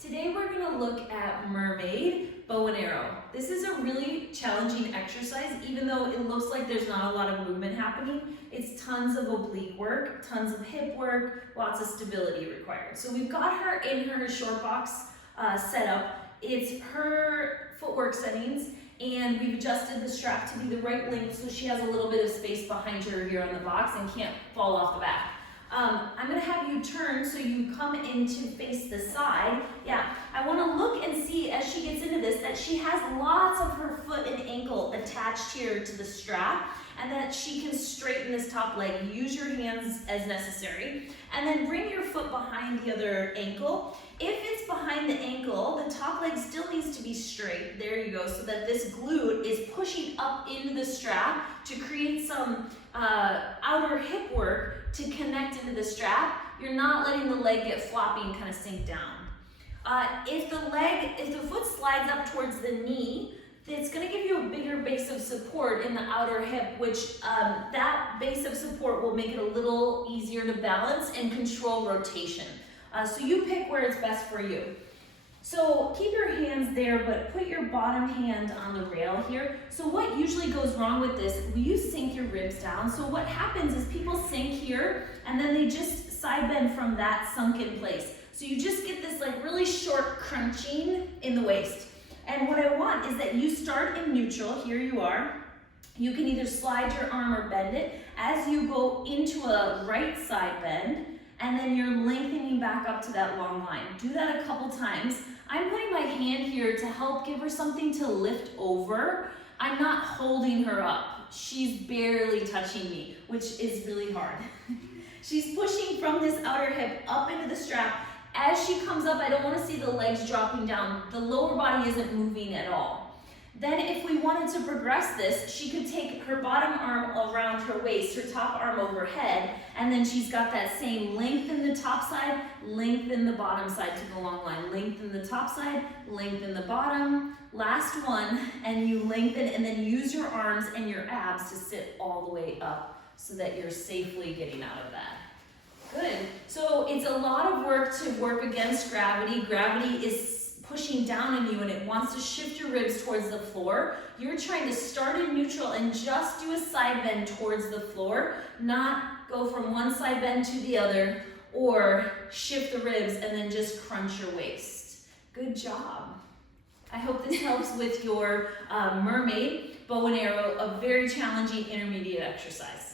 Today we're going to look at Mermaid bow and arrow. This is a really challenging exercise, even though it looks like there's not a lot of movement happening. It's tons of oblique work, tons of hip work, lots of stability required. So we've got her in her short box setup. It's her footwork settings, and we've adjusted the strap to be the right length so she has a little bit of space behind her here on the box and can't fall off the back. I'm going to have you turn so you come in to face the side. Yeah, I want to look and see as she gets into this that she has lots of her foot and ankle attached here to the strap, and that she can straighten this top leg. Use your hands as necessary, and then bring your foot behind the other ankle. If it's behind the ankle, the top leg still needs to be straight. There you go, so that this glute is pushing up into the strap to create some outer hip work to connect into the strap. You're not letting the leg get floppy and kind of sink down. If the foot slides up towards the knee, it's going to give you a bigger base of support in the outer hip, which that base of support will make it a little easier to balance and control rotation. So you pick where it's best for you. So keep your hands there, but put your bottom hand on the rail here. So what usually goes wrong with this, you sink your ribs down. So what happens is people sink here and then they just side bend from that sunken place. So you just get this like really short crunching in the waist. And what I want is that you start in neutral. Here you are. You can either slide your arm or bend it as you go into a right side bend, and then you're lengthening back up to that long line. Do that a couple times. I'm putting my hand here to help give her something to lift over. I'm not holding her up. She's barely touching me, which is really hard. She's pushing from this outer hip up into the strap. As she comes up, I don't want to see the legs dropping down. The lower body isn't moving at all. Then if we wanted to progress this, she could take her bottom arm around her waist, her top arm overhead, and then she's got that same lengthen the top side, lengthen the bottom side to the long line. Lengthen the top side, lengthen the bottom. Last one, and you lengthen, and then use your arms and your abs to sit all the way up so that you're safely getting out of that. Good. So it's a lot of work to work against gravity. Gravity is pushing down on you and it wants to shift your ribs towards the floor. You're trying to start in neutral and just do a side bend towards the floor, not go from one side bend to the other or shift the ribs and then just crunch your waist. Good job. I hope this helps with your mermaid bow and arrow, a very challenging intermediate exercise.